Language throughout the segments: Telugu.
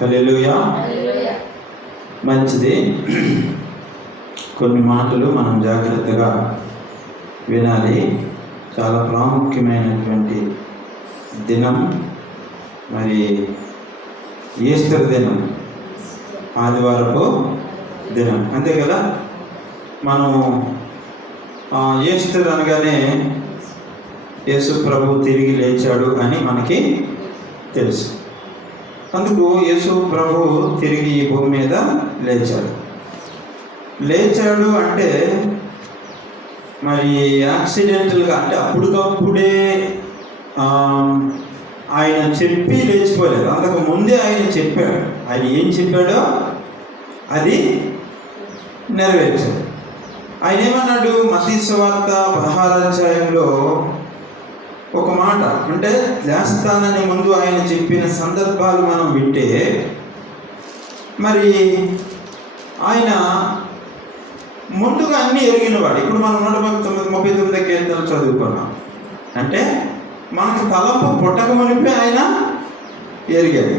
హల్లెలూయా. మంచిది. కొన్ని మాటలు మనం జాగ్రత్తగా వినాలి. చాలా ప్రాముఖ్యమైనటువంటి దినం. మరి ఈస్టర్ దినం, ఆదివారపు దినం, అంతే కదా. మనం ఈస్టర్ అనగానే యేసు ప్రభు తిరిగి లేచాడు అని మనకి తెలుసు. అందుకు యేసు ప్రభు తిరిగి ఈ భూమి మీద లేచాడు అంటే మరి యాక్సిడెంటల్గా, అంటే అప్పటికప్పుడే ఆయన చెప్పి లేచిపోలేదు. అంతకు ముందే ఆయన చెప్పాడు. ఆయన ఏం చెప్పాడో అది నెరవేర్చాడు. ఆయన ఏమన్నాడు? మత్తయి సువార్త 16వ అధ్యాయంలో ఒక మాట, అంటే లేస్తానని ముందు ఆయన చెప్పిన సందర్భాలు మనం వింటే, మరి ఆయన ముందుగా అన్నీ ఎరిగినవాడు. ఇప్పుడు మనం 139 కీర్తనలు చదువుకున్నాం. అంటే మనకు తలంపు పుట్టక మునిపే ఆయన ఎరిగాడు.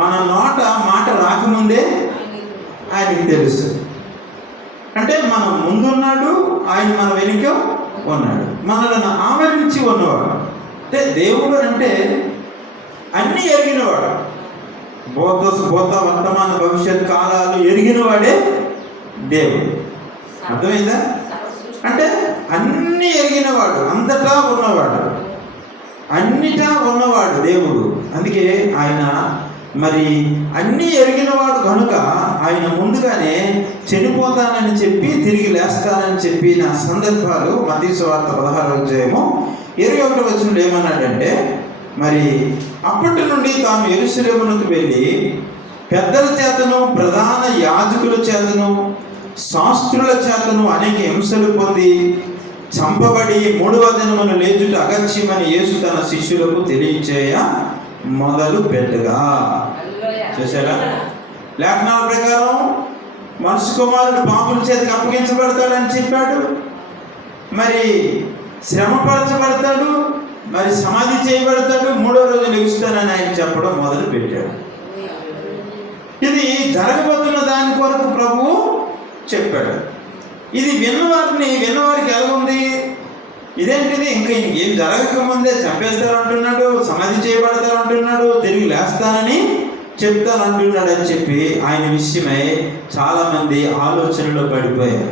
మన నోట మాట రాకముందే ఆయనకి తెలుసు. అంటే మనం ముందున్నాడు, ఆయన మన వెనుక ఉన్నాడు, మనల్ని ఆవరించి ఉన్నవాడు. అంటే దేవుడు అంటే అన్నీ ఎరిగినవాడు. భూత వర్తమాన భవిష్యత్ కాలాలు ఎరిగినవాడే దేవుడు. అర్థమైందా? అంటే అన్నీ ఎరిగినవాడు, అంతటా ఉన్నవాడు, అన్నిటా ఉన్నవాడు దేవుడు. అందుకే ఆయన మరి అన్నీ ఎరిగినవాడు కనుక ఆయన ముందుగానే చనిపోతానని చెప్పి తిరిగి లేస్తానని చెప్పిన సందర్భాలు మత్తయి సువార్త 16వ అధ్యాయము 21వ వచనంలో ఏమన్నాడంటే, మరి అప్పటి నుండి తాను యెరూషలేమునకు వెళ్ళి పెద్దల చేతను ప్రధాన యాజకుల చేతను శాస్త్రుల చేతను అనేక హింసలు పొంది చంపబడి 3వ దినమున లేచుట అగత్యమని యేసు తన శిష్యులకు తెలియచేయ మొదలు పెట్టగా. చూసారా? లేఖనాల ప్రకారం మనుష్య కుమారుడు పాపుల చేతికి అప్పగించబడతాడని చెప్పాడు. మరి శ్రమపరచబడతాడు, మరి సమాధి చేయబడతాడు, 3వ రోజు లెగుస్తానని ఆయన చెప్పడం మొదలు పెట్టాడు. ఇది జరగబోతున్న దాని కొరకు ప్రభువు చెప్పాడు. ఇది విన్నవారికి ఎలా ఉంది? ఇదేంటిది, ఇంకా ఏం జరగకముందే చంపేస్తారంటున్నాడు, సమాధి చేయబడతారంటున్నాడు, తిరిగి లేస్తానని చెప్తానంటున్నాడు అని చెప్పి ఆయన విషయమై చాలామంది ఆలోచనలో పడిపోయారు.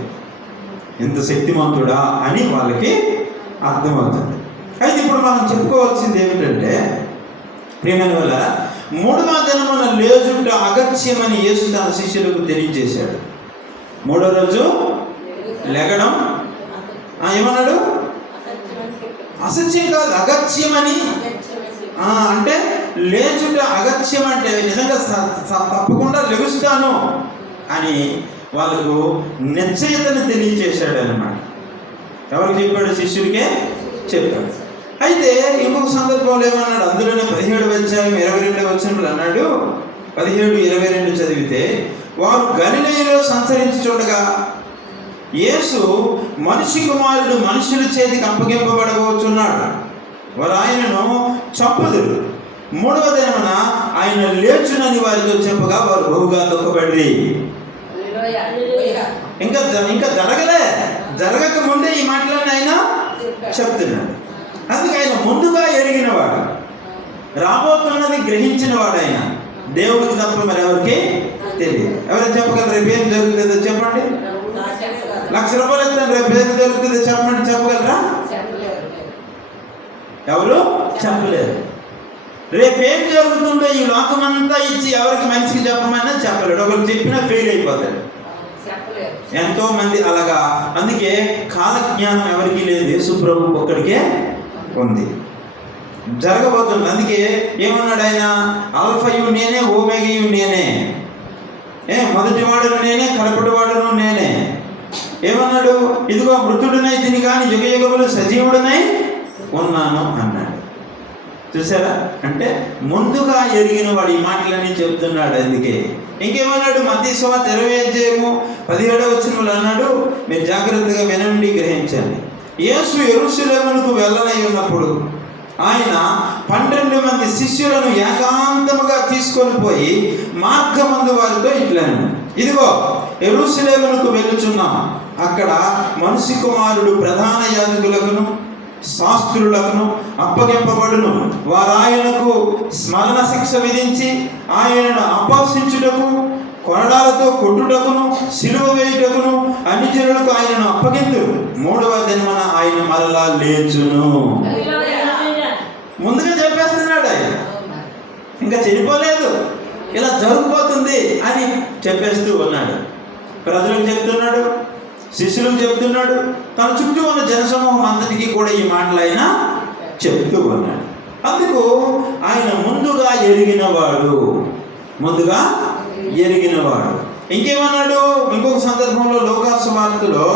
ఎంత శక్తిమంతుడా అని వాళ్ళకి అర్థమవుతుంది. అయితే ఇప్పుడు మనం చెప్పుకోవాల్సింది ఏమిటంటే, ప్రియమైన వల్ల 3వ దినమున లేచుట అగత్యమని యేసు తన శిష్యులకు తెలియజేశాడు. 3వ రోజు లెగడం ఏమన్నాడు? అసత్యం కాదు, అగత్యమని. అంటే లేచుట అగత్యం అంటే నిజంగా తప్పకుండా లెగుస్తాను అని వాళ్ళకు నిశ్చయతను తెలియజేశాడు అన్నమాట. ఎవరికి చెప్పాడు? శిష్యుడికే చెప్పాడు. అయితే ఇంకొక సందర్భంలో ఏమన్నాడు? అందులోనే 17వ అధ్యాయం 22వ వచనంలో అన్నాడు. 17:22 చదివితే, వారు గలిలయలో సంచరించుచుండగా యేసు మనిషి కుమారుడు మనుషుల చేతికి అప్పగింపబడబోచున్నాడు, వారు ఆయనను చంపుదురు, 3వ దినమున ఆయన లేచునని వారితో చెప్పగా వారు బహుగా దుఃఖపడి. ఇంకా జరగక ముందే ఈ మాటలన్నీ ఆయన చెప్తున్నాడు. అందుకే ఆయన ముందుగా ఎరిగినవాడు, రాబోతున్నది గ్రహించినవాడు. ఆయన దేవుడికి తప్ప మరి ఎవరికి తెలియదు. ఎవరైనా చెప్పగలరు? రేపు ఏం జరుగుతుందో చెప్పండి. ₹1,00,000 ఇస్తాను, రేపు ఏం జరుగుతుందో చెప్పండి. చెప్పగలరా? ఎవరు చెప్పలేరు. రేపేం జరుగుతుందో ఈ లోకమంతా ఇచ్చి ఎవరికి మంచిగా చెప్పమన్నా చెప్పలేడు. ఒకరు చెప్పినా ఫెయిల్ అయిపోతాడు. ఎంతో మంది అలాగా. అందుకే కాలజ్ఞానం ఎవరికి లేదు, యేసు ప్రభువుకి ఒక్కడికే ఉంది. జరగబోతుంది. అందుకే ఏమన్నాడు ఆయన? ఆల్ఫయు నేనే, ఓమెగయు నేనే, మొదటివాడును నేనే, కడపటివాడును నేనే. ఏమన్నాడు? ఇదిగో మృతుడినై తిని కానీ యుగయుగములు సజీవుడినై ఉన్నాను అన్నాడు. చూసారా? అంటే ముందుగా ఎరిగిన వాడు ఈ మాటలన్నీ చెప్తున్నాడు. అందుకే ఇంకేమన్నాడు? మత్తయి సువార్త 20వ అధ్యాయము 17వ వచనంలో అన్నాడు, మీరు జాగ్రత్తగా వినండి, గ్రహించండి. యేసు యెరూషలేమునకు వెళ్ళనై ఉన్నప్పుడు ఆయన 12 మంది శిష్యులను ఏకాంతముగా తీసుకొని పోయి మార్గమందు వారితో ఇట్లను, ఇదిగో యెరూషలేమునకు వెళ్ళుచున్నాం, అక్కడ మనిషి కుమారుడు ప్రధాన యాజకులకును శాస్త్రులకును అప్పగింపబడును, వారు ఆయనకు స్మరణ శిక్ష విధించి ఆయనను అపహసించుటకు, కొరడాలతో కొట్టుటకును, సిలువ వేయుటకును అన్ని జనులకు ఆయనను అప్పగింతురు. 3వ దినమున ఆయన మరలా లేచును. ముందుగా చెప్పేస్తున్నాడు ఆయన, ఇంకా చనిపోలేదు, ఇలా జరిగిపోతుంది అని చెప్పేస్తూ ఉన్నాడు. ప్రజలకు చెప్తున్నాడు, శిష్యులకు చెప్తున్నాడు, తన చుట్టూ ఉన్న జనసమూహం అంతటికీ కూడా ఈ మాటలు ఆయన చెప్తూ ఉన్నాడు. అందుకు ఆయన ముందుగా ఎరిగినవాడు. ఇంకేమన్నాడు? ఇంకొక సందర్భంలో లూకా సువార్తలో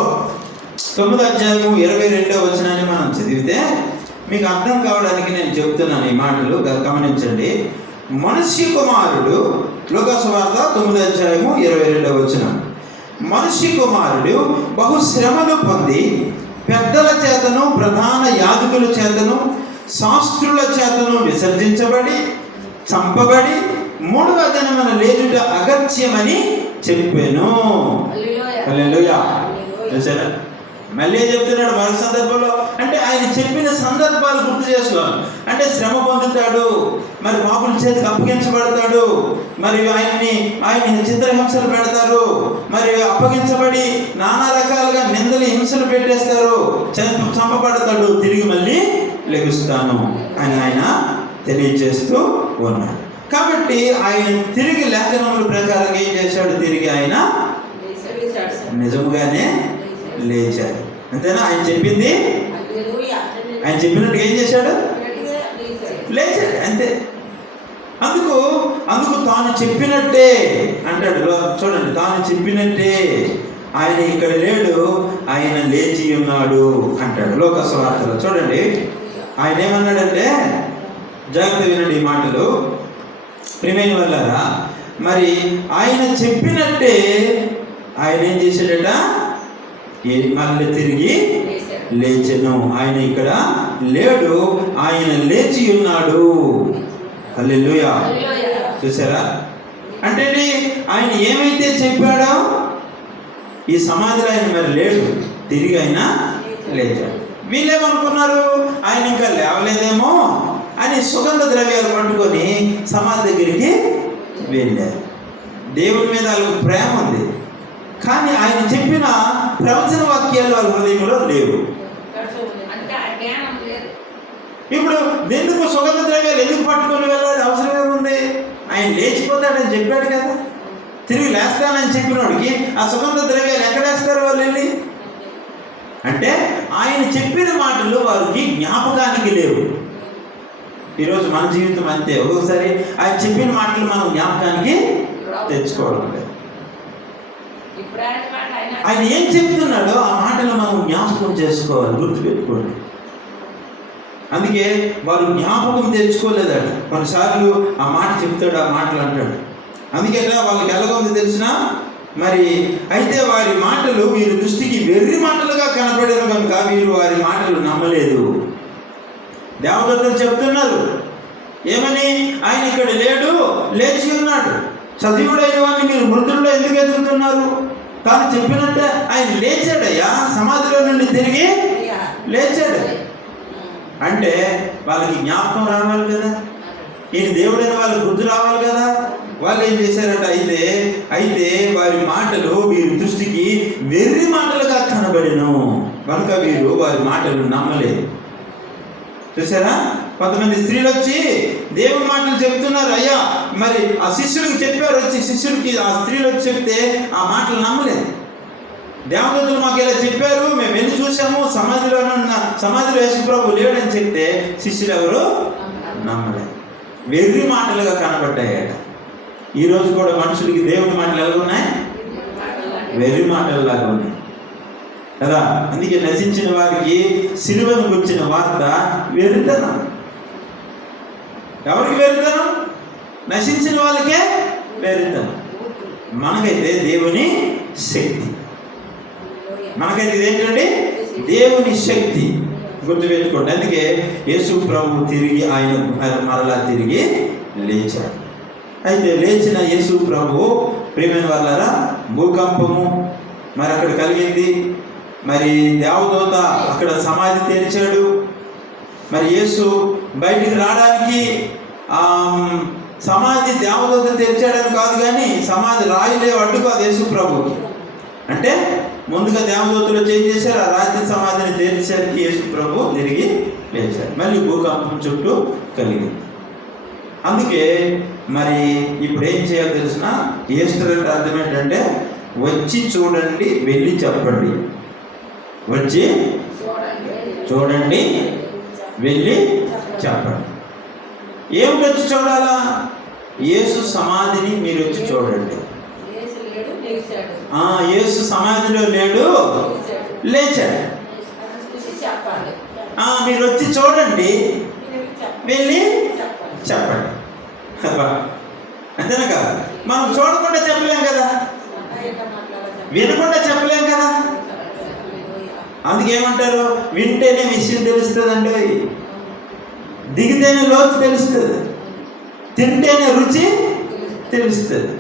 9వ అధ్యాయము 22వ వచనాన్ని మనం చదివితే మీకు అర్థం కావడానికి నేను చెప్తున్నాను ఈ మాటలు, గమనించండి. మనిషి కుమారుడు, లూకా సువార్త 9వ అధ్యాయము 22వ వచనం, మనిషి కుమారుడు బహు శ్రమలు పొంది పెద్దల చేతను ప్రధాన యాజకుల చేతను శాస్త్రుల చేతను విసర్జించబడి చంపబడి 3వ దినమున లేచుట అగత్యమని చెప్పాను. హల్లెలూయా. చూసారా? మళ్ళీ చెప్తున్నాడు మరొక సందర్భంలో. అంటే ఆయన చెప్పిన సందర్భాలు గుర్తు చేసుకోవాలి. అంటే శ్రమ పొందుతాడు, మరి పాపుల చేతికి అప్పగించబడతాడు, మరి ఆయన చిత్రహింసలు పెడతారు, మరి అప్పగించబడి నానా రకాలుగా నిందలు హింసలు పెట్టేస్తారు, చంపబడతాడు, తిరిగి మళ్ళీ లెగుస్తాను అని ఆయన తెలియజేస్తూ ఉన్నాడు. కాబట్టి ఆయన తిరిగి లేఖనముల ప్రకారం ఏం చేశాడు? తిరిగి ఆయన నిజంగానే లేచాడు. అంతేనా? ఆయన చెప్పినట్టు ఏం చేశాడు? లేచాడు, అంతే. అందుకు తాను చెప్పినట్టే అంటాడు. చూడండి, తాను చెప్పినట్టే ఆయన ఇక్కడ లేడు, ఆయన లేచి ఉన్నాడు అంటాడు లూకా సువార్తలో. చూడండి, ఆయన ఏమన్నాడంటే, జాగ్రత్త వినండి ఈ మాటలు ప్రియమైన వాళ్ళారా. మరి ఆయన చెప్పినట్టే ఆయన ఏం చేశాడట? మళ్ళీ తిరిగి లేచెను. ఆయన ఇక్కడ లేడు, ఆయన లేచి ఉన్నాడు. హల్లెలూయా. చూసారా? అంటే ఆయన ఏమైతే చెప్పాడో ఈ సమాధిలో ఆయన మరి లేడు, తిరిగి ఆయన లేచాడు. వీళ్ళేమనుకున్నారు? ఆయన ఇంకా లేవలేదేమో అని సుగంధ ద్రవ్యాలు పట్టుకొని సమాధి దగ్గరికి వెళ్ళారు. దేవుని మీద వాళ్ళకు ప్రేమ ఉంది, కానీ ఆయన చెప్పిన ప్రవచన వాక్యాలు వాళ్ళ హృదయంలో లేవు. ఇప్పుడు ఎందుకు సుగంధ ద్రవ్యాలు ఎందుకు పట్టుకొని వెళ్ళాలి? అవసరం ఏముంది? ఆయన లేచిపోతాడని చెప్పాడు కదా, తిరిగి లేస్తానని చెప్పినోడికి ఆ సుగంధ ద్రవ్యాలు ఎక్కడేస్తారు వాళ్ళు వెళ్ళి? అంటే ఆయన చెప్పిన మాటలు వారికి జ్ఞాపకానికి లేవు. ఈరోజు మన జీవితం అంతే. ఒక్కొక్కసారి ఆయన చెప్పిన మాటలు మనం జ్ఞాపకానికి తెచ్చుకోవడం లేదు. ఆయన ఏం చెప్తున్నాడో ఆ మాటలు మనం జ్ఞాపకం చేసుకోవాలి, గుర్తుపెట్టుకోండి. అందుకే వారు జ్ఞాపకం తెచ్చుకోలేదట. కొన్నిసార్లు ఆ మాట చెప్తాడు, ఆ మాటలు అంటాడు. అందుకే వాళ్ళకి ఎలాగొంది తెలిసిన మరి అయితే వారి మాటలు వీరి దృష్టికి వెర్రి మాటలుగా కనపడను కనుక వీరు వారి మాటలు నమ్మలేదు. దేవదూతలు చెప్తున్నారు ఏమని? ఆయన ఇక్కడ లేడు, లేచి ఉన్నాడు. సజీవుడైన వాడిని మీరు మృతుల్లో ఎందుకు ఎదుగుతున్నారు? తాను చెప్పినట్టే ఆయన లేచాడయ్యా, సమాధిలో నుండి తిరిగి లేచాడు. అంటే వాళ్ళకి జ్ఞాపకం రావాలి కదా, ఈయన దేవుడైన వాళ్ళకి గుర్తు రావాలి కదా. వాళ్ళు ఏం చేశారట? అయితే వారి మాటలు వీరి దృష్టికి వెర్రి మాటలుగా కనబడెను కనుక వీరు వారి మాటలు నమ్మలేదు. చూసారా? కొంతమంది స్త్రీలు వచ్చి దేవుని మాటలు చెప్తున్నారు. అయ్యా, మరి ఆ శిష్యుడికి చెప్పారు, వచ్చి శిష్యుడికి ఆ స్త్రీలు వచ్చి చెప్తే ఆ మాటలు నమ్మలేదు. దేవదూతలు మాకు ఇలా చెప్పారు, మేము వెళ్ళి చూసాము, సమాధిలో యేసుప్రభు లేడని చెప్తే శిష్యులు ఎవరు నమ్మలేదు. వెర్రి మాటలుగా కనబడ్డాయట. ఈరోజు కూడా మనుషులకి దేవుని మాటలు ఎలా ఉన్నాయి? వెర్రి మాటల్లాగా ఉన్నాయి కదా. అందుకే నశించిన వారికి సిలువను గుర్చిన వార్త వెర్రితనం. ఎవరికి వెర్రితనం? నశించిన వాళ్ళకే వెర్రితనం. మనకైతే దేవుని శక్తి. మనకైతే ఇదేంటండి? దేవుని శక్తి. గుర్తుపెట్టుకోండి. అందుకే యేసు ప్రభు తిరిగి ఆయన మరలా తిరిగి లేచాడు. అయితే లేచిన యేసు ప్రభు ప్రియమైన వాళ్ళారా, భూకంపము మరి అక్కడ కలిగింది. మరి దేవదూత అక్కడ సమాధి తెరిచాడు. మరి యేసు బయటికి రావడానికి సమాధి దేవదూత తెరిచాడని కాదు, కానీ సమాధి రాయిలే అడ్డు కాదు యేసు ప్రభుకి. అంటే ముందుగా దేవదూతలు ఏం చేశారు, ఆ రాజ్య సమాధిని తెరిచేసరికి యేసు ప్రభు తిరిగి లేచాడు. మళ్ళీ భూకంపం చుట్టూ కలిగింది. అందుకే మరి ఇప్పుడు ఏం చేయాలో తెలిసిన, ఈస్టర్ అంటే అర్థం ఏంటంటే వచ్చి చూడండి, వెళ్ళి చెప్పండి. వచ్చి చూడండి, వెళ్ళి చెప్పండి. ఏమిటి వచ్చి చూడాలా? యేసు సమాధిని మీరు వచ్చి చూడండి. యేసు సమాధిలో లేడు, లేచాడు. మీరు వచ్చి చూడండి, వెళ్ళి చెప్పండి. అంతేనా కదా? మనం చూడకుండా చెప్పలేం కదా, వినకుండా చెప్పలేం కదా. అందుకేమంటారు, వింటేనే విషయం తెలుస్తుందండి, దిగితేనే లోతు తెలుస్తుంది, తింటేనే రుచి తెలుస్తుంది.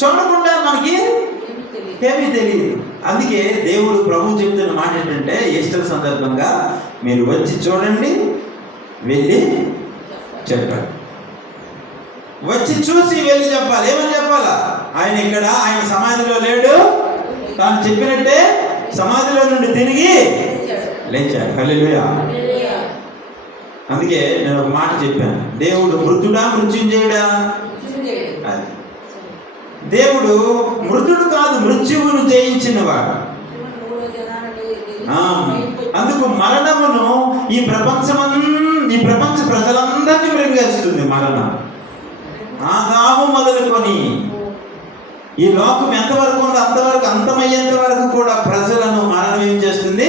చూడకుండా మనకి ఏమీ తెలియదు. అందుకే దేవుడు ప్రభు చెబుతున్న మాట ఏంటంటే, ఈస్టర్ సందర్భంగా మీరు వచ్చి చూడండి, వెళ్ళి చెప్పండి. వచ్చి చూసి వెళ్ళి చెప్పాలి. ఏమని చెప్పాలా? ఆయన ఇక్కడ, ఆయన సమాధిలో లేడు, తాను చెప్పినట్టే సమాధిలో నుండి తిరిగి లేచాడు. హల్లెలూయా. అందుకే నేను ఒక మాట చెప్పాను, దేవుడు మృతుడా మృత్యుంజయుడా? అది దేవుడు మృతుడు కాదు, మృత్యువును జయించినవాడు. అందుకు మరణమును ఈ ప్రపంచ ప్రజలందరినీ మృంగేస్తుంది మరణం. ఆదాము మొదలుకొని ఈ లోకం ఎంతవరకు ఉందో అంతవరకు, అంతమయ్యేంత వరకు కూడా ప్రజలను మరణం ఏం చేస్తుంది?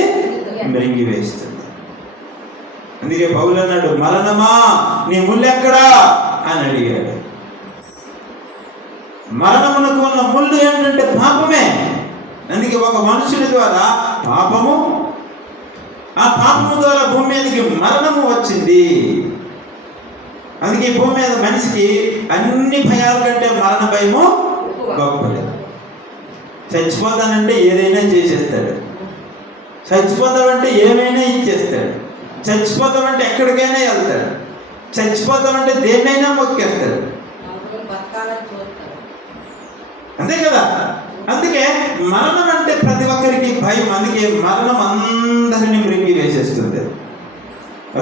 మృంగి వేస్తుంది. అందుకే పౌలు అన్నాడు, మరణమా నీ ముళ్ళెక్కడా అని అడిగాడు. మరణమునకు ఉన్న ముళ్ళు ఏంటంటే పాపమే. అందుకే ఒక మనుషుని ద్వారా పాపము, ఆ పాపము ద్వారా భూమి మీదకి మరణము వచ్చింది. అందుకే భూమి మీద మనిషికి అన్ని భయాల కంటే మరణ భయము గొప్పది. చచ్చిపోతానంటే ఏదైనా చేసేస్తాడు, చచ్చిపోతామంటే ఏమైనా ఇచ్చేస్తాడు, చచ్చిపోతామంటే ఎక్కడికైనా వెళ్తాడు, చచ్చిపోతామంటే దేన్నైనా మొక్కేస్తాడు. అంతే కదా? అందుకే మరణం అంటే ప్రతి ఒక్కరికి భయం. అందుకే మరణం అందరినీ మృంగి వేసేస్తుంది.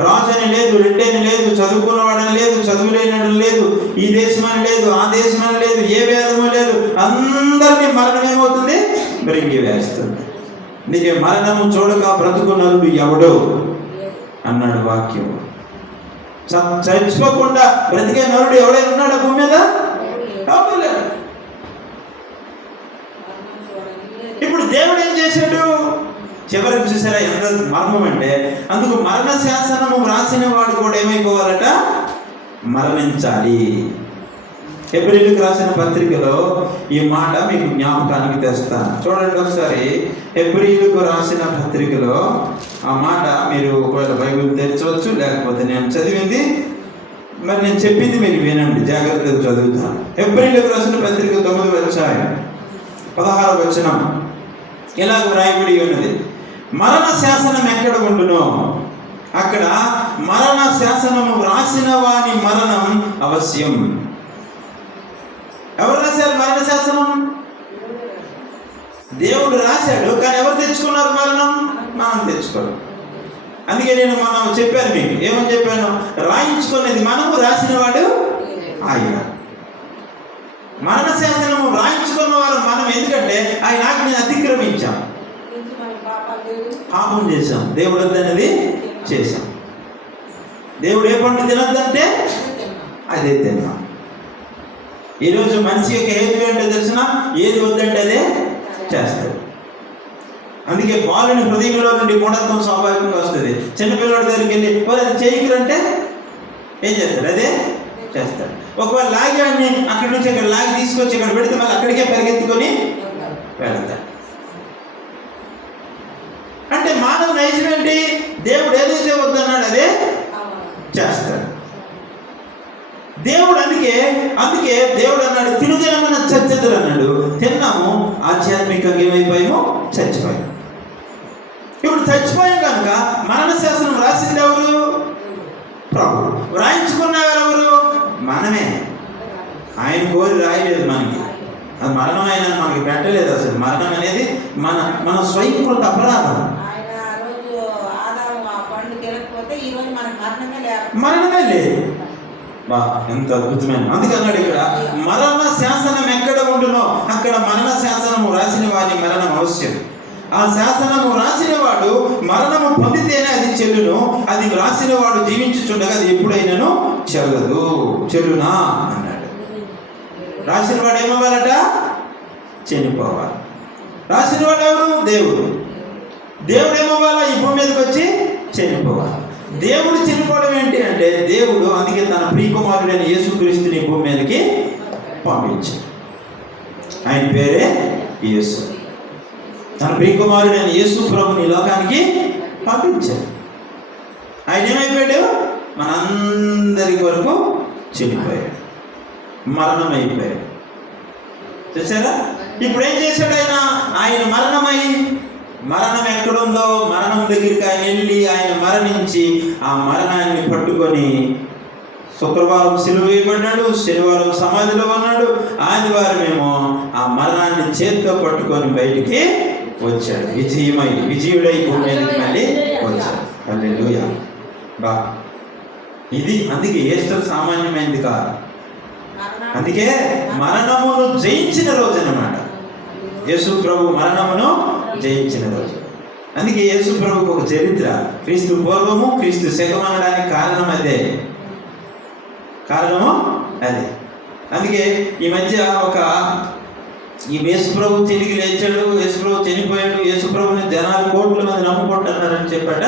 రాజు అని లేదు, రెడ్డి అని లేదు, చదువుకున్నవాడని లేదు, చదువులేనని లేదు, ఈ దేశం అని లేదు, ఆ దేశం అని లేదు, ఏ భేదము లేదు, అందరినీ మరణం ఏమవుతుంది? మృంగి వేస్తుంది. అందుకే మరణము చూడక బ్రతుకు నరుడు ఎవడు అన్నాడు వాక్యం. చచ్చిపోకుండా బ్రతికే నరుడు ఎవడైనా ఉన్నాడా భూమి మీద? లేదు. ఇప్పుడు దేవుడు ఏం చేశాడు? చివరికి చూసారా ఎంత మర్మం అంటే, అందుకు మరణ శాసనము రాసిన వాడు కూడా ఏమైపోవాలట? మరణించాలి. హెబ్రీయులకు రాసిన పత్రికలో ఈ మాట మీకు జ్ఞాపకానికి తెస్తాను. చూడండి ఒకసారి, హెబ్రీయులకు రాసిన పత్రికలో ఆ మాట మీరు ఒకవేళ బైబిల్ తెరచవచ్చు, లేకపోతే నేను చదివింది మరి నేను చెప్పింది మీరు వినండి, జాగ్రత్తగా చదువుతాను. హెబ్రీయులకు రాసిన పత్రిక 9వ అధ్యాయం 16వ వచనం ఇలాగ వ్రాయబడి ఉన్నది, మరణ శాసనం ఎక్కడ ఉండునో అక్కడ మరణ శాసనము రాసిన వాని మరణం అవశ్యం. ఎవరు రాశారు మరణ శాసనం? దేవుడు రాశాడు, కానీ ఎవరు తెచ్చుకున్నారు మరణం? మనం తెచ్చుకోరు. అందుకే నేను మనం చెప్పాను మీకు, ఏమని చెప్పాను? రాయించుకునేది మనము, రాసిన వాడు ఆయన. మరణ శాసనము రాయించుకున్న వారు మనం. ఎందుకంటే ఆయన ఆజ్ఞని అతిక్రమించాం, పాపం చేశాం, దేవుడు వద్దనేది చేశాం. దేవుడు ఏ పండు తినొద్దంటే అదే తిన్నాం. ఈరోజు మనిషి యొక్క హేతు ఏంటో తెలిసిన, ఏది వద్దంటే అదే చేస్తాడు. అందుకే బాలుని హృదయంలో నుండి మూఢత్వం స్వాభావికంగా వస్తుంది. చిన్నపిల్లడి దగ్గరికి వెళ్ళి అది చేయకురంటే ఏం చేస్తాడు? అదే చేస్తాడు. ఒకవేళ లాగాన్ని అక్కడి నుంచి అక్కడ లాగి తీసుకొచ్చి ఇక్కడ పెడితే మళ్ళీ అక్కడికే పరిగెత్తుకొని వెళ్తాడు. అంటే మానవ నైజం ఏంటి? దేవుడు ఏదైతే వద్దన్నాడు అదే చేస్తాడు. దేవుడు అందుకే దేవుడు అన్నాడు తినుదినమన చచ్చెదరు అన్నాడు. తిన్నాము, ఆధ్యాత్మికంగా ఏమైపోయాము? చచ్చిపోయాము. ఇప్పుడు చచ్చిపోయాం కనుక మరణ శాసనం రాసింది ఎవరు? ప్రభు. వ్రాయించుకున్నారు ఎవరు? మనమే. ఆయన కోరి రాయలేదు మనకి. అది మరణం ఆయన మనకి పెట్టలేదు. అసలు మరణం అనేది మన స్వయంకృత అపరాధం. మరణమే లేదు. ఎంత అద్భుతమైన. అందుకన్నాడు ఇక్కడ మరణ శాసనం ఎక్కడ ఉండునో అక్కడ మరణ శాసనము రాసిన వారి మరణం అవశ్యం. ఆ శాసనము రాసిన వాడు మరణము పొందితేనే అది చెల్లును. అది రాసిన వాడు జీవించుచుండగా అది ఎప్పుడైనాను చెల్లునా అన్నాడు. రాసిన వాడు ఏమవ్వాలట? చనిపోవాలి. రాసిన వాడు ఎవరు? దేవుడు. దేవుడు ఏమవ్వాలా? ఈ భూమి మీదకి వచ్చి చనిపోవాలి. దేవుడు చనిపోవడం ఏంటి అంటే దేవుడు అందుకే తన ప్రియకుమారుడైన యేసుక్రీస్తుని భూమి మీదకి పంపించాడు. ఆయన పేరే యేసు. తన ప్రియకుమారుడైన యేసు ప్రభుని లోకానికి పంపించాడు. ఆయన ఏమైపోయాడు? మనందరి కొరకు చనిపోయాడు, మరణం అయిపోయాడు. చూసారా? ఇప్పుడు ఏం చేశాడు ఆయన మరణం ఎక్కడుందో మరణం దగ్గరికి ఆయన వెళ్ళి ఆయన మరణించి ఆ మరణాన్ని పట్టుకొని శుక్రవారం సిలువ వేయబడ్డాడు, శనివారం సమాధిలో ఉన్నాడు, ఆదివారం ఏమో ఆ మరణాన్ని చేతితో పట్టుకొని బయటికి వచ్చాడు. విజయుడై భూమి మీదకి మళ్ళీ వచ్చాడు. హల్లెలూయా. ఇది అందుకే ఈస్టర్ సామాన్యమైనది కాదు. అందుకే మరణమును జయించిన రోజు అన్నమాట. యేసు ప్రభు మరణమును జయించిన రోజు. అందుకే యేసు ప్రభుకు ఒక చరిత్ర. క్రీస్తు పూర్వము క్రీస్తు శకం అనడానికి కారణము అదే. అందుకే ఈ మధ్య ఈ యేసు ప్రభు తిరిగి లేచాడు, యేసు ప్రభు చనిపోయాడు, యేసు ప్రభుని జనాలు కోట్ల మంది నమ్ముకుంటున్నారని చెప్పాట.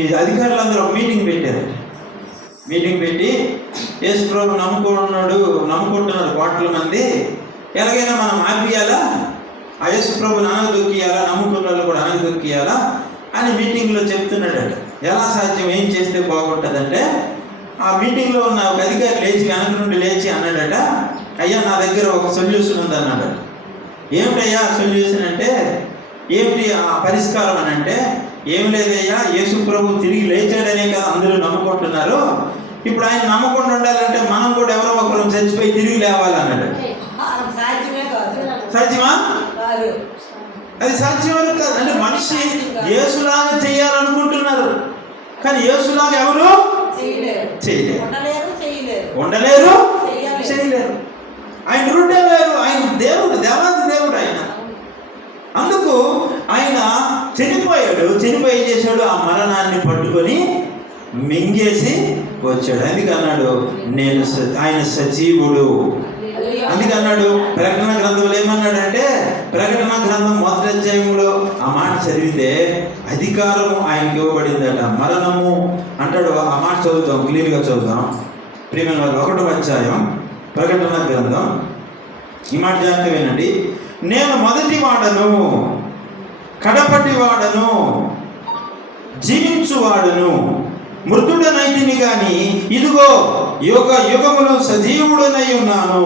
ఈ అధికారులందరూ ఒక మీటింగ్ పెట్టారట. మీటింగ్ పెట్టి యేసు ప్రభు నమ్ముకుంటున్నారు కోట్ల మంది, ఎలాగైనా మనం ఆపియాలా, ఆ యేసు ప్రభుని అనగదొక్కియాలా, నమ్ముకున్న వాళ్ళు కూడా అనగదొక్కియాలా అని మీటింగ్లో చెప్తున్నాడట. ఎలా సాధ్యం, ఏం చేస్తే బాగుంటుందంటే ఆ మీటింగ్లో ఉన్న ఒక అధికారి వెనక నుండి లేచి అన్నాడట, అయ్యా నా దగ్గర ఒక సొల్యూషన్ ఉంది అన్నాడట. ఏమిటయ్యా సొల్యూషన్ అంటే, ఏమిటి ఆ పరిష్కారం అని అంటే, ఏం లేదయ్యా, యేసు ప్రభు తిరిగి లేచాడనే కదా అందరూ నమ్ముకుంటున్నారు. ఇప్పుడు ఆయన నమ్మకుండా ఉండాలంటే మనం కూడా ఎవరో ఒకరు చచ్చిపోయి తిరిగి లేవాలన్నాడు. సాధ్యమా? అది సాధ్యమే కాదు. అంటే మనిషి యేసులాగా చేయాలనుకుంటున్నారు, కానీ యేసులాగా ఎవరు చేయలేరు, ఉండలేరు, చేయలేరు. ఆయన రూటే వేరు. ఆయన దేవాది దేవుడు ఆయన. అందుకు ఆయన చనిపోయి ఏం చేశాడు? ఆ మరణాన్ని పట్టుకొని మింగేసి వచ్చాడు. అందుకన్నాడు ఆయన సజీవుడు. అందుకన్నాడు ప్రకటన గ్రంథంలో ఏమన్నాడంటే, ప్రకటన గ్రంథం 1వ అధ్యాయంలో ఆ మాట చదివితే అధికారము ఆయనకి ఇవ్వబడిందట. మరణము అంటాడు. ఆ మాట చదువుతాం, క్లియర్గా చదువుతాం. ప్రియమైన వారు 1వ అధ్యాయం ప్రకటన గ్రంథం ఈ మాట జాగ్రత్త వినండి. నేను మొదటి వాడను, కడపటి వాడను, జీవించువాడను, మృతుడనైతిని గాని ఇదిగో యుగములు సజీవుడనై ఉన్నాను.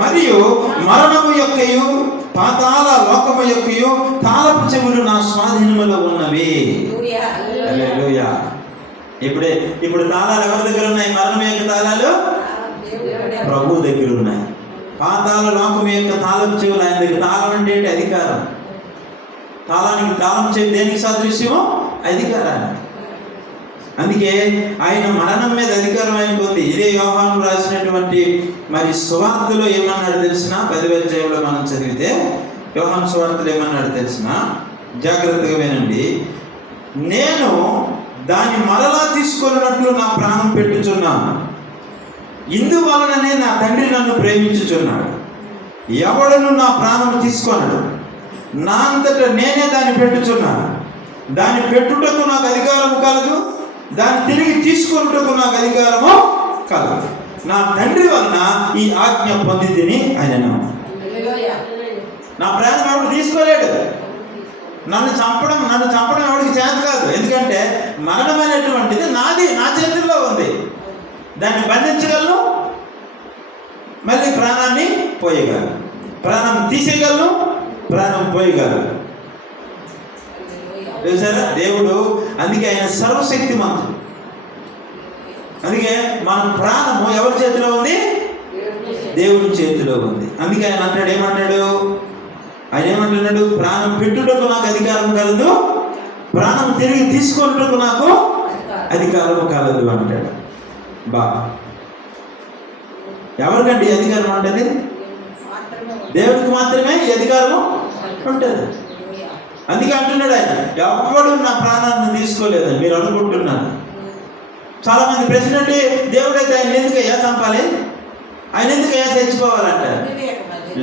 మరియు మరణము యొక్కయు పాతాళ లోకము యొక్కయు తాళపు చెవులు నా స్వాధీనములో ఉన్నవి. హల్లెలూయా. ఇప్పుడు తాళాలు ఎవరి దగ్గర ఉన్నాయి? మరణం యొక్క తాళాలు ప్రభు దగ్గర ఉన్నాయి. పాతాళ లోకం యొక్క తాళపు చెవులు ఆయన దగ్గర. తాళం అంటే ఏంటి? అధికారం. తాళానికి తాళం చెవి దేనికి సాదృశ్యమో? అధికారాన్ని. అందుకే ఆయన మరణం మీద అధికారం ఆయనకు ఉంది. ఇదే యోహాను రాసినటువంటి సువార్తలో ఏమన్నాడు తెలిసిన? 10వ అధ్యాయంలో మనం చదివితే యోహాను సువార్తలో ఏమన్నాడు తెలిసిన? జాగ్రత్తగా వినండి. నేను దాన్ని మరలా తీసుకున్నట్లు నా ప్రాణం పెట్టుచున్నాను, ఇందువలననే నా తండ్రి నన్ను ప్రేమించుచున్నాడు. ఎవడను నా ప్రాణం తీసుకొనడు, నా అంతటా నేనే దాన్ని పెట్టుచున్నాను. దాన్ని పెట్టుటకు నాకు అధికారము కలదు, దాన్ని తిరిగి తీసుకున్నటకు నాకు అధికారము కలదు. నా తండ్రి వలన ఈ ఆజ్ఞ పొందితిని ఆయనను. నా ప్రాణం ఎవడు తీసుకోలేడు. నన్ను చంపడం ఎవరికి చేత కాదు. ఎందుకంటే మరణమైనటువంటిది నాది, నా చేతుల్లో ఉంది. దాన్ని బంధించగలను, మళ్ళీ ప్రాణాన్ని పోయగలను, ప్రాణం తీసేయగలను, ప్రాణం పోయగలను. చూసారా దేవుడు, అందుకే ఆయన సర్వశక్తిమంతుడు. అందుకే మన ప్రాణము ఎవరి చేతిలో ఉంది? దేవుని చేతిలో ఉంది. అందుకే ఆయన అంటాడు, ఆయన ఏమంటున్నాడు? ప్రాణం పెట్టుటకు నాకు అధికారం కలదు, ప్రాణం తిరిగి తీసుకున్నటకు నాకు అధికారం కలదు అంటాడు. ఎవరికండి అధికారం ఉంటుంది? దేవుడికి మాత్రమే ఈ అధికారం ఉంటుంది. అందుకే అంటున్నాడు ఆయన, ఎవడు నా ప్రాణాన్ని తీసుకోలేదని మీరు అనుకుంటున్నారు. చాలా మంది ప్రశ్న అంటే, దేవుడైతే ఆయన ఎందుకయ్యా చంపాలి, ఆయన ఎందుకయ్యా చచ్చిపోవాలంటారు.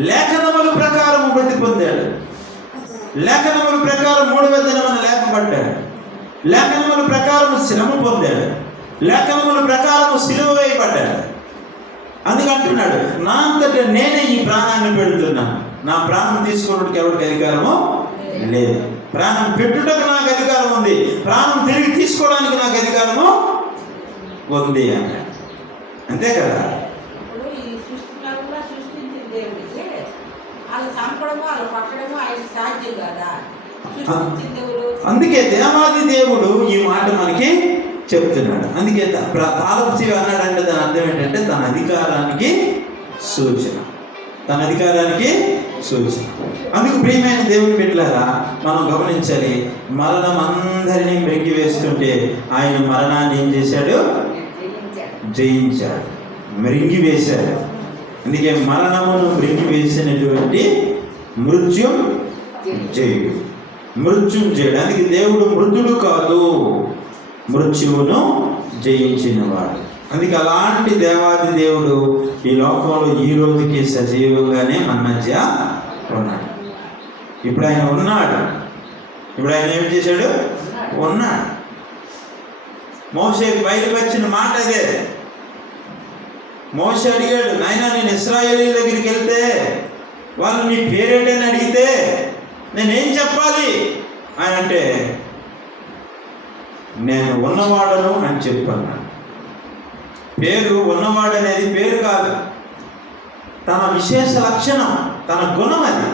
లేఖనముల ప్రకారం మృతి పొందాడు, లేఖనముల ప్రకారం 3వ దినమున లేపబడ్డాడు, లేఖనముల ప్రకారం శ్రమ పొందాడు, లేఖనముల ప్రకారం సిలువ వేయబడ్డాడు. అందుకంటున్నాడు, నా అంతటా నేనే ఈ ప్రాణాన్ని పెడుతున్నాను, నా ప్రాణం తీసుకోవడానికి ఎవరికి అధికారము లేదు. ప్రాణం పెట్టుటకు నాకు అధికారం ఉంది, ప్రాణం తిరిగి తీసుకోవడానికి నాకు అధికారము ఉంది అన్నాడు. అంతే కదా. అందుకే దేవాది దేవుడు ఈ మాట మనకి చెప్తున్నాడు. అందుకే తాళపు అన్నాడంటే దాని అర్థం ఏంటంటే తన అధికారానికి సూచన, తన అధికారానికి సూచన. అందుకు ప్రియమైన దేవుని బిడ్డలారా, మనం గమనించాలి, మరణం అందరినీ మృంగి వేస్తుంటే ఆయన మరణాన్ని ఏం చేశాడు? జయించాడు, మృంగి వేశాడు. అందుకే మరణమును మృంగి వేసినటువంటి మృత్యుంజయుడు, మృత్యుంజయుడు. దేవుడు మృతుడు కాదు, మృత్యువును జయించినవాడు. అందుకే అలాంటి దేవాది దేవుడు ఈ లోకంలో ఈ రోజుకి సజీవంగానే మన మధ్య ఉన్నాడు. ఇప్పుడు ఆయన ఉన్నాడు. ఇప్పుడు ఆయన ఏం చేశాడు? ఉన్నాడు. మోషేకి బయటకు వచ్చిన మాట అదే. మోషే అడిగాడు, నాయనా నేను ఇశ్రాయేలీయుల దగ్గరికి వెళ్తే వాళ్ళు నీ పేరేంటని అడిగితే నేనేం చెప్పాలి అని అంటే, నేను ఉన్నవాడను అని చెప్పాను. పేరు ఉన్నవాడు అనేది పేరు కాదు, తన విశేష లక్షణం, తన గుణం అది.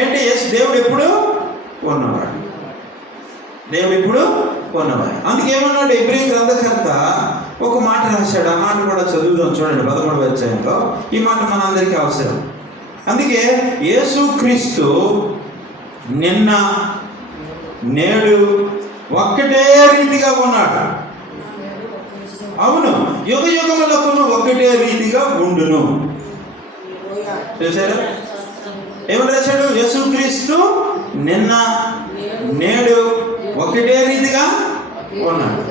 ఏంటి? దేవుడు ఎప్పుడు ఉన్నవాడు, దేవుడు ఎప్పుడు ఉన్నవాడు. అందుకేమన్నాడు హెబ్రీ గ్రంథకర్త ఒక మాట రాశాడు. ఆ మాట కూడా చదువుదాం, చూడండి 11వ అధ్యాయంలో. ఈ మాట మనందరికీ అవసరం. అందుకే యేసుక్రీస్తు నిన్న నేడు ఒక్కటే రీతిగా ఉన్నాడు. అవును, యుగ యుగములకు ఒకటే రీతిగా ఉండును. చూసారా ఏమని రాశాడు? యేసుక్రీస్తు నిన్న నేడు ఒకటే రీతిగా ఉన్నాడు.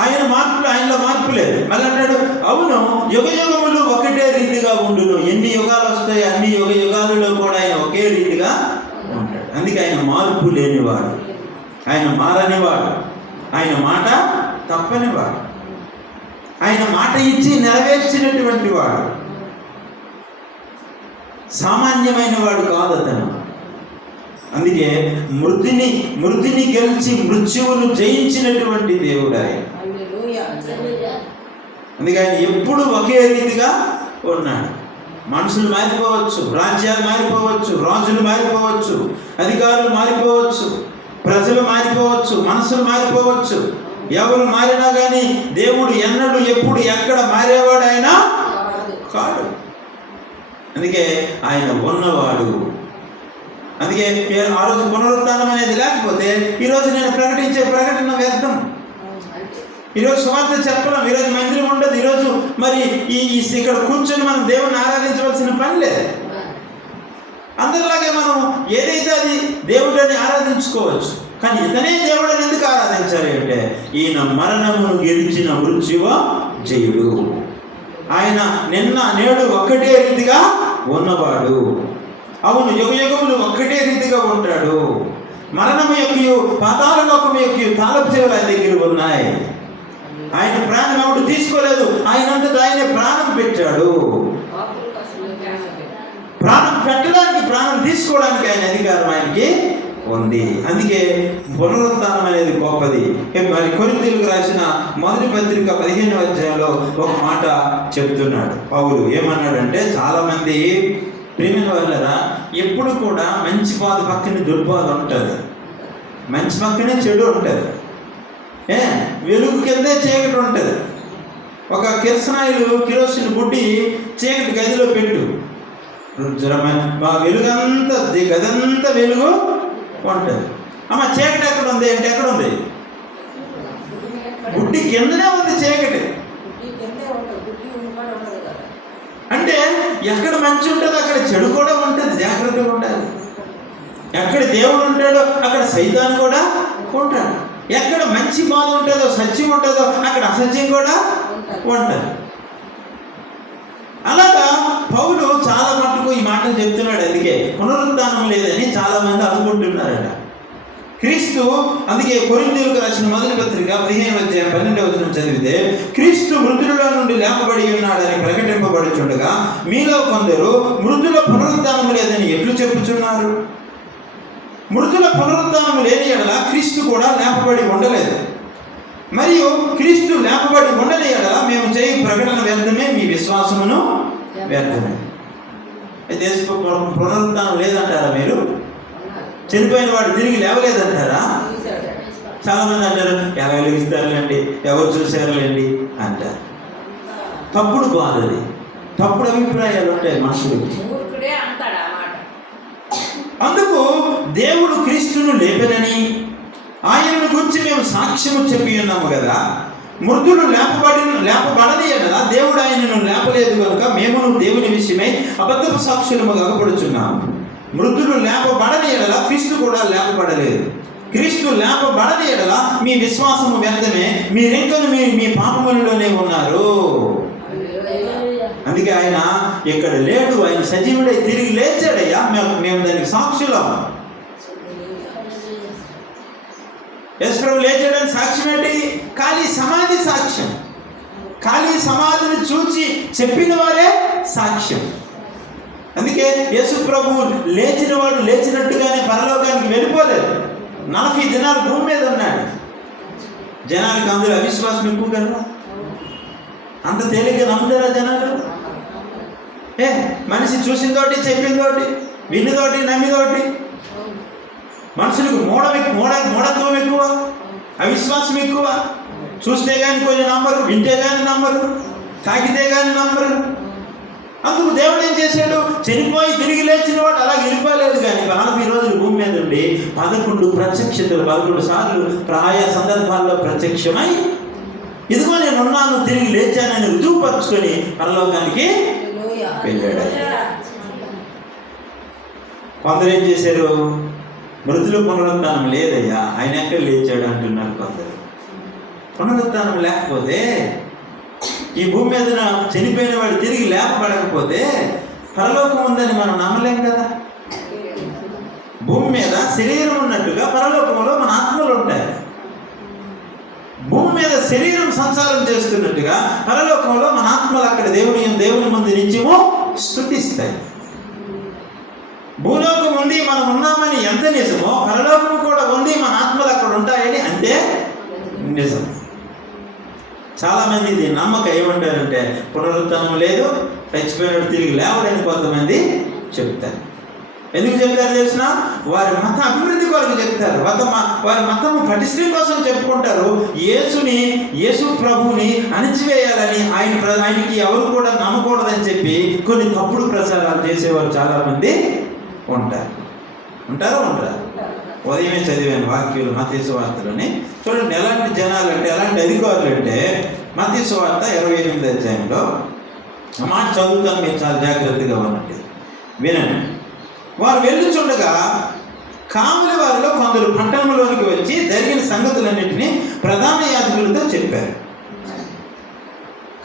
ఆయనలో మార్పు లేదు. మళ్ళీ అంటాడు, అవును యుగ యుగములు ఒకటే రీతిగా ఉండును. ఎన్ని యుగాలు వస్తాయి, అన్ని యుగ యుగాలలో కూడా ఆయన ఒకే రీతిగా ఉంటాడు. అందుకే ఆయన మార్పు లేనివాడు, ఆయన మారనివాడు, ఆయన మాట తప్పనివాడు, ఆయన మాట ఇచ్చి నెరవేర్చినటువంటి వాడు, సామాన్యమైన వాడు కాదు అతను. అందుకే మృతిని గెలిచి మృత్యువును జయించినటువంటి దేవుడు ఆయన. అందుకే ఆయన ఎప్పుడు ఒకే రీతిగా ఉన్నాడు. మనుషులు మారిపోవచ్చు, రాజ్యాలు మారిపోవచ్చు, రాజులు మారిపోవచ్చు, అధికారులు మారిపోవచ్చు, ప్రజలు మారిపోవచ్చు, మనసులు మారిపోవచ్చు. ఎవరు మారినా కానీ దేవుడు ఎన్నడూ ఎప్పుడు ఎక్కడ మారేవాడు ఆయన కాడు. అందుకే ఆయన ఉన్నవాడు. అందుకే ఆ రోజు పునరుత్థానం అనేది లేకపోతే ఈరోజు నేను ప్రకటించే ప్రకటన వ్యర్థం. ఈరోజు సువార్త చెప్పడం, ఈరోజు మందిరం ఉండదు. ఈరోజు మరి ఇక్కడ కూర్చొని మనం దేవుణ్ణి ఆరాధించవలసిన పని లేదు. అందరిలాగే మనం ఏదైతే అది దేవుడిని ఆరాధించుకోవచ్చు. కానీ ఇతనే దేవుడిని ఎందుకు ఆరాధించాలి అంటే, ఈయన మరణమును గెలిచిన మృత్యువ జయుడు. ఆయన నిన్న నేడు ఒక్కటే రీతిగా ఉన్నవాడు. అవును యుగ యుగములు ఒక్కటే రీతిగా ఉంటాడు. మరణము యొక్క పాతాళ లోకము యొక్క తాళపు చెవులు ఆయన దగ్గర ఉన్నాయి. ఆయన ప్రాణం ఎవడు తీసుకోలేదు, ఆయనంతటా ఆయన ప్రాణం పెట్టాడు. ప్రాణం పెట్టడానికి, ప్రాణం తీసుకోవడానికి ఆయన అధికారం ఆయనకి ఉంది. అందుకే పునరుత్థానం అనేది గొప్పది. మరి కొరింథీయులకు రాసిన మొదటి పత్రిక 15వ అధ్యాయంలో ఒక మాట చెబుతున్నాడు పౌలు. ఏమన్నాడంటే, చాలామంది ప్రేమిన వాళ్ళరా ఎప్పుడు కూడా మంచి బాధ పక్కన దుర్బాధ ఉంటుంది, మంచి పక్కనే చెడు ఉంటుంది, వెలుగు కిందే చీకటి ఉంటుంది. ఒక కిరోసిన్ బుడ్డి చీకటి గదిలో పెట్టు, మా వెలుగంతా గదంతా వెలుగు ఉంటుంది. అమ్మ చీకటి ఎక్కడ ఉంది అంటే ఎక్కడ ఉంది? బుడ్డి కిందనే ఉంది చీకటి. అంటే ఎక్కడ మంచి ఉంటుందో అక్కడ చెడు కూడా ఉంటుంది. జాగ్రత్తగా ఉండాలి. ఎక్కడ దేవుడు ఉంటాడో అక్కడ సైతాన్ కూడా ఉంటాడు. ఎక్కడ మంచి బాధ ఉంటుందో, సత్యం ఉంటుందో అక్కడ అసత్యం కూడా ఉంటుంది. అలాగా పౌలు చాలా మటుకు ఈ మాటలు చెప్తున్నాడు. అందుకే పునరుత్థానం లేదని చాలా మంది అనుకుంటున్నారట. క్రీస్తు, అందుకే కొరింథీయులకు రాసిన మొదటి పత్రిక 15వ అధ్యాయం 12వ వచనం చదివితే, క్రీస్తు మృతులలో నుండి లేపబడి ఉన్నాడని ప్రకటింపబడుచుండగా మీలో కొందరు మృతుల పునరుత్థానం లేదని ఎట్లు చెప్పుచున్నారు? మృతుల పునరుత్థానం లేని ఎడల క్రీస్తు కూడా లేపబడి ఉండలేదు. మరియు క్రీస్తు లేపబడి ఉండని ఎడల మేము చేయి ప్రకటన వ్యర్థమే, మీ విశ్వాసమును వ్యర్థమే. అయితే పునరుత్థానం లేదంటారా మీరు? చనిపోయిన వాడు తిరిగి లేవలేదంటారా? చాలా మంది అంటారు, ఎలా వెలిగిస్తారులేండి, ఎవరు చూశారులేండి అంటారు. తప్పుడు బాధ, అది తప్పుడు అభిప్రాయాలు ఉంటాయి మనుషులకి. అందుకు దేవుడు క్రీస్తును లేపనని ఆయనను గురించి మేము సాక్ష్యము చెప్పి ఉన్నాము కదా. మృతులు లేపబడని ఎడల దేవుడు ఆయనను లేపలేదు కనుక మేము దేవుని విషయమై అబద్ధపు సాక్షులము కాకపడుచున్నాము. మృతులు లేపబడని ఎడల క్రీస్తు కూడా లేపబడలేదు. క్రీస్తు లేపబడని ఎడల మీ విశ్వాసము వ్యర్థమే, మీరింకను మీ పాపములలోనే ఉన్నారు. అందుకే ఆయన ఇక్కడ లేడు, ఆయన సజీవుడై తిరిగి లేచాడయ్యా, మేము దానికి సాక్షులం. యేసుప్రభు లేచాడని సాక్ష్యం ఏంటి? ఖాళీ సమాధి సాక్ష్యం. ఖాళీ సమాధిని చూచి చెప్పిన వారే సాక్ష్యం. అందుకే యేసుప్రభు లేచిన వాడు లేచినట్టుగానే పరలోకానికి వెళ్ళిపోలేదు. 40 దినాలు భూమి మీద ఉన్నాడు. జనానికి అందులో అవిశ్వాసం ఎక్కువ కదా, అంత తేలిగ్గా నమ్ముతారా జనాలు? మనిషి చూసిందోటి, చెప్పిందోటి, విన్నదోటి, నమ్మిదోటి. మనుషులకు మూఢత్వం ఎక్కువ, అవిశ్వాసం ఎక్కువ. చూస్తే కానీ కొంచెం నమ్మరు, వింటే కానీ నమ్మరు, తాకితే కానీ నమ్మరు. అందుకు దేవుడు ఏం చేశాడు? చనిపోయి తిరిగి లేచిన వాడు అలా వెళ్ళిపోలేదు. కానీ 40 రోజులు భూమి మీద ఉండి 11 ప్రత్యక్షతలు, 11 సార్లు ఆయా సందర్భాల్లో ప్రత్యక్షమై ఇదిగో నేను ఉన్నాను, తిరిగి లేచానని రుజువుపరుచుకొని పరలోకానికి వెళ్ళాడు. కొందరు ఏం చేశారు? మృతుల పునరుత్థానం లేదయ్యా, ఆయన ఎక్కడ లేచాడు అంటున్నారు కొందరు. పునరుత్థానం లేకపోతే, ఈ భూమి మీద చనిపోయిన వాడు తిరిగి లేపబడకపోతే పరలోకం ఉందని మనం నమ్మలేం కదా. భూమి మీద శరీరం ఉన్నట్టుగా పరలోకంలో మన ఆత్మలు ఉంటాయి. భూమి మీద శరీరం సంచారం చేస్తున్నట్టుగా పరలోకంలో మన ఆత్మలు అక్కడ దేవుని ముందు నిత్యము స్తుతిస్తాయి. భూలోకం ఉంది మనం ఉన్నామని ఎంత నిజమో, పరలోకం కూడా ఉంది మన ఆత్మలు అక్కడ ఉంటాయని అంతే నిజం. చాలామంది ఇది నమ్మకం ఏమంటారంటే పునరుత్థానం లేదు, చచ్చిపోయినట్టు తిరిగి లేవడని కొంతమంది చెప్తారు. ఎందుకు చెప్తారు తెలిసిన? వారి మత అభివృద్ధి కొరకు చెప్తారు. వారి మతము పటిష్టం కోసం చెప్పుకుంటారు. యేసు ప్రభుని అణిచివేయాలని, ఆయనకి ఎవరు కూడా నమ్మకూడదని చెప్పి కొన్ని తప్పుడు ప్రచారాలు చేసేవారు చాలామంది ఉంటారా? ఉదయమే చదివాను వాక్యాలు మత్తయి సువార్తలోని. చూడండి ఎలాంటి జనాలు అంటే, ఎలాంటి అధికారులు అంటే, మత్తయి సువార్త 28వ అధ్యాయంలో ఆ మాట చదువుతాను, మీరు చాలా జాగ్రత్తగా వినండి. వారు వెళ్ళుచుండగా కాముల వారిలో కొందరు పట్టణంలోనికి వచ్చి జరిగిన సంగతులన్నింటినీ ప్రధాన యాజకులతో చెప్పారు.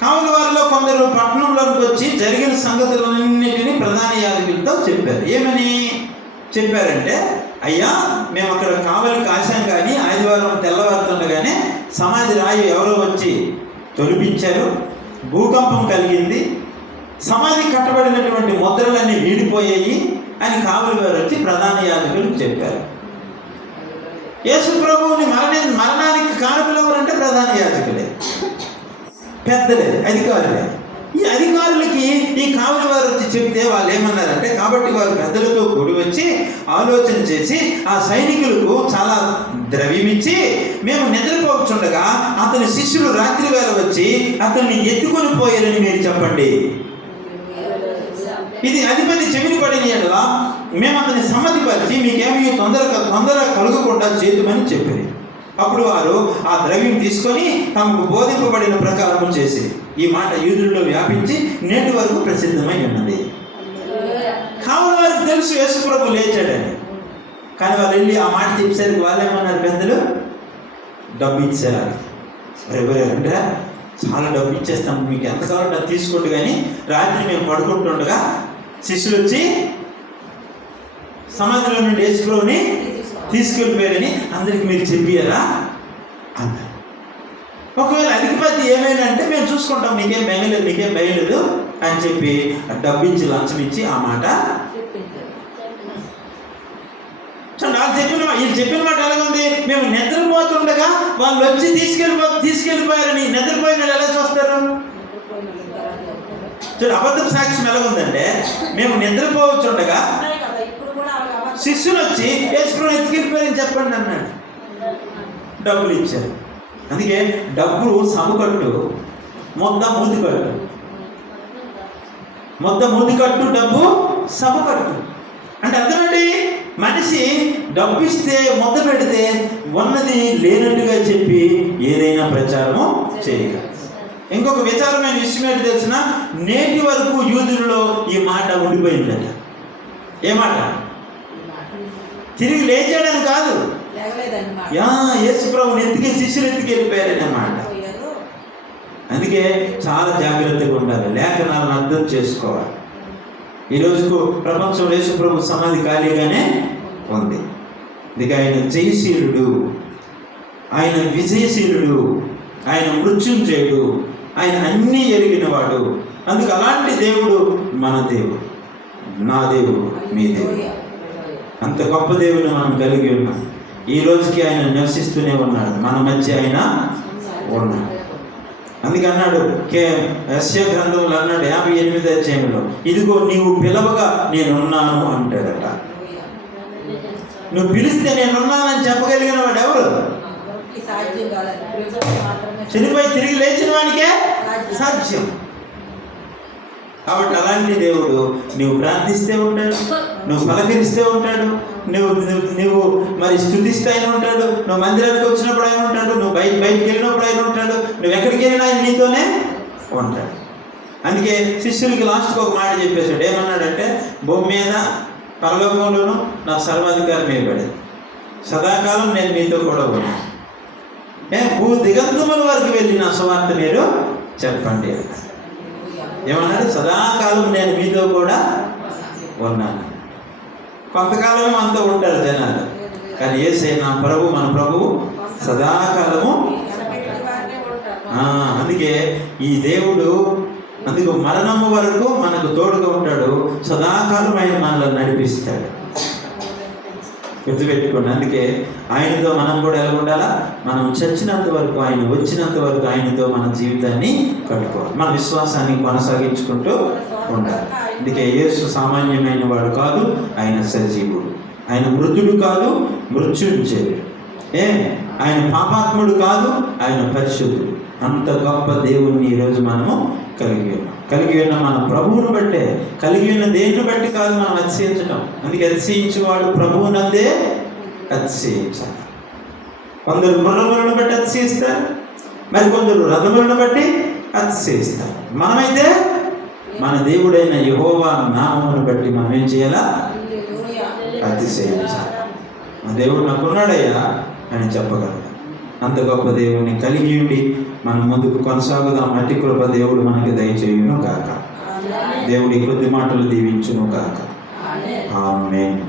కాముల వారిలో కొందరు పట్టణంలోకి వచ్చి జరిగిన సంగతులన్నింటినీ ప్రధాన యాజకులతో చెప్పారు. ఏమని చెప్పారంటే, అయ్యా మేము అక్కడ కావలి కాశాం, కానీ ఆదివారం తెల్లవారుతుండగానే సమాధి రాయి ఎవరో వచ్చి తొలిపించారు, భూకంపం కలిగింది, సమాధి కట్టబడినటువంటి ముద్రలన్నీ వీడిపోయాయి అని కావలి వారు వచ్చి ప్రధాన యాజకులకు చెప్పారు. యేసు ప్రభువుని మరణానికి కారకులు ఎవరంటే ప్రధాన యాజకులే, పెద్దలే, అధికారులే. ఈ అధికారులకి ఈ కావలి వారు వచ్చి చెప్తే వాళ్ళు ఏమన్నారంటే, కాబట్టి వారు పెద్దలతో కూడి వచ్చి ఆలోచన చేసి ఆ సైనికులకు చాలా ద్రవ్యం ఇచ్చి, మేము నిద్రపోవచ్చుండగా అతని శిష్యులు రాత్రి వేళ వచ్చి అతన్ని ఎత్తుకొని పోయారని మీరు చెప్పండి. ఇది అధిపతి చెవిని పడిన యెడల మేము అతన్ని సమ్మతిపరిచి మీకేమీ తొందర కలుగకుండా చేతుమని చెప్పారు. అప్పుడు వారు ఆ ద్రవ్యం తీసుకొని తమకు బోధింపబడిన ప్రకారం చేసి ఈ మాట యూదుల్లో వ్యాపించి నేటి వరకు ప్రసిద్ధమై ఉన్నది. కావున వారికి తెలుసు యేసుప్రభు లేచాడని. కానీ వాళ్ళు వెళ్ళి ఆ మాట చెప్పేసరికి వాళ్ళు ఏమన్నారు, పెద్దలు డబ్బు ఇచ్చారు. ఎవరంటే చాలా డబ్బు ఇచ్చేస్తాం, మీకు ఎంత కావాలంటే అది తీసుకోండి, కానీ రాత్రి మేము పడుకుంటుండగా శిష్యులు వచ్చి సమాధిలో నుండి యేసుప్రభుని తీసుకెళ్ళిపోయారని అందరికి మీరు చెప్పారా అన్నారు. ఒకవేళ అధిపతి ఏమైనా అంటే మేము చూసుకుంటాం, నీకేం భయలేదు అని చెప్పి డబ్బు ఇచ్చి లంచం ఇచ్చి ఆ మాట వీళ్ళు చెప్పిన మాట ఎలాగుంది, మేము నిద్రపోతుండగా వాళ్ళు వచ్చి తీసుకెళ్ళిపోయారని. నిద్రపోయిన వాళ్ళు ఎలా చూస్తారు? చూడు, అబద్ధపు సాక్ష్యం ఎలాగుందంటే, మేము నిద్రపోవచ్చుండగా శిష్యులు వచ్చి యేసుప్రభుని ఎత్తుకెళ్ళిపోయారని చెప్పండి అన్నాడు. డబ్బులు ఇచ్చారు. అందుకే డబ్బు సముకట్టు, మొద్ద మూతికట్టు. మొద్ద మూతికట్టు, డబ్బు సముకట్టు. అంటే అర్థమండి, మనిషి డబ్బు ఇస్తే మొద్ద పెడితే ఉన్నది లేనట్టుగా చెప్పి ఏదైనా ప్రచారము చేయగలరు. ఇంకొక విచారమైన విషయం ఏంటి తెలిసిన, నేటి వరకు యూదుల్లో ఈ మాట ఉండిపోయిందట. ఏ మాట? తిరిగి లేచాడని కాదు, యేసుప్రభుని శిష్యులు ఎత్తుకెళ్ళిపోయారని అన్నమాట. అందుకే చాలా జాగ్రత్తగా ఉండాలి, లేఖనాలను అర్థం చేసుకోవాలి. ఈ రోజుకు ప్రపంచంలో యేసుప్రభు సమాధి ఖాళీగానే ఉంది. అందుకే ఆయన జయశీలుడు, ఆయన విజయశీలుడు, ఆయన మృత్యుంజయుడు, ఆయన అన్నీ ఎరిగినవాడు. అందుకు అలాంటి దేవుడు మన దేవుడు, నా దేవుడు, మీ దేవుడు. అంత గొప్ప దేవుని మనం కలిగి ఉన్నాం. ఈ రోజుకి ఆయన నివసిస్తూనే ఉన్నాడు, మన మధ్య ఆయన ఉన్నాడు. అందుకే అన్నాడు, యెషయా గ్రంథంలో అన్నాడు 58వ అధ్యాయంలో, ఇదిగో నీవు పిలవగా నేనున్నాను అంటాడట. నువ్వు పిలిస్తే నేనున్నానని చెప్పగలిగిన వాడు ఎవరు? చనిపోయి తిరిగి లేచిన వానికే సాధ్యం. కాబట్టి అలాంటి దేవుడు నువ్వు ప్రార్థిస్తే ఉంటాడు, నువ్వు పలకరిస్తే ఉంటాడు, నువ్వు మరి స్తుతిస్తే ఆయన ఉంటాడు, నువ్వు మందిరానికి వచ్చినప్పుడు ఆయన ఉంటాడు, నువ్వు బయటికి వెళ్ళినప్పుడు ఆయన ఉంటాడు, నువ్వు ఎక్కడికి వెళ్ళినా ఆయన నీతోనే ఉంటాడు. అందుకే శిష్యులకి లాస్ట్కి ఒక మాట చెప్పేశాడు. ఏమన్నాడంటే, భూమి మీద పరలోకంలోనూ నా సర్వాధికారం ఇవ్వబడి సదాకాలం నేను మీతో కూడా ఉన్నాను. భూ దిగంతముల వరకు వెళ్ళి నా సువార్త మీరు చెప్పండి. ఏమన్నాడు? సదాకాలం నేను మీతో కూడా ఉన్నాను. కొంతకాలమే అంతా ఉంటారు జనాలు, కానీ యేసయ్య నా ప్రభు, మన ప్రభువు సదాకాలము. అందుకే ఈ దేవుడు అందుకు మరణము వరకు మనకు తోడుగా ఉంటాడు, సదాకాలం ఆయన మనల్ని నడిపిస్తాడు. గుర్తుపెట్టుకోండి. అందుకే ఆయనతో మనం కూడా ఎలా ఉండాలా? మనం చచ్చినంత వరకు, ఆయన వచ్చినంత వరకు ఆయనతో మన జీవితాన్ని కట్టుకోవాలి, మన విశ్వాసాన్ని కొనసాగించుకుంటూ ఉండాలి. అందుకే యేసు సామాన్యమైన వాడు కాదు, ఆయన సజీవుడు. ఆయన మృతుడు కాదు, మృత్యుంజయుడు. ఆయన పాపాత్ముడు కాదు, ఆయన పరిశుద్ధుడు. అంత గొప్ప దేవుణ్ణి ఈరోజు మనము కలిగి ఉన్న మన ప్రభువును బట్టే, కలిగి ఉన్న దేన్ని బట్టి కాదు మనం అతిశయించడం. అందుకే అతిశయించేవాడు ప్రభువునందే అతిశయించాలి. కొందరు గుర్రములను బట్టి అతిశయిస్తారు, మరి కొందరు రథములను బట్టి అతిశయిస్తారు. మనమైతే మన దేవుడైన యెహోవా నామమును బట్టి మనం ఏం చేయాలా? అతిశయించాలి. మా దేవుడు నాకున్నాడయ్యా అని చెప్పగలరు. అంత గొప్ప దేవుడిని కలిగి ఉండి మనం ముందుకు కొనసాగుదాం. అట్టి కృప దేవుడు మనకి దయచేయును గాక. దేవుడి కొద్ది మాటలు దీవించును గాక. ఆమేన్.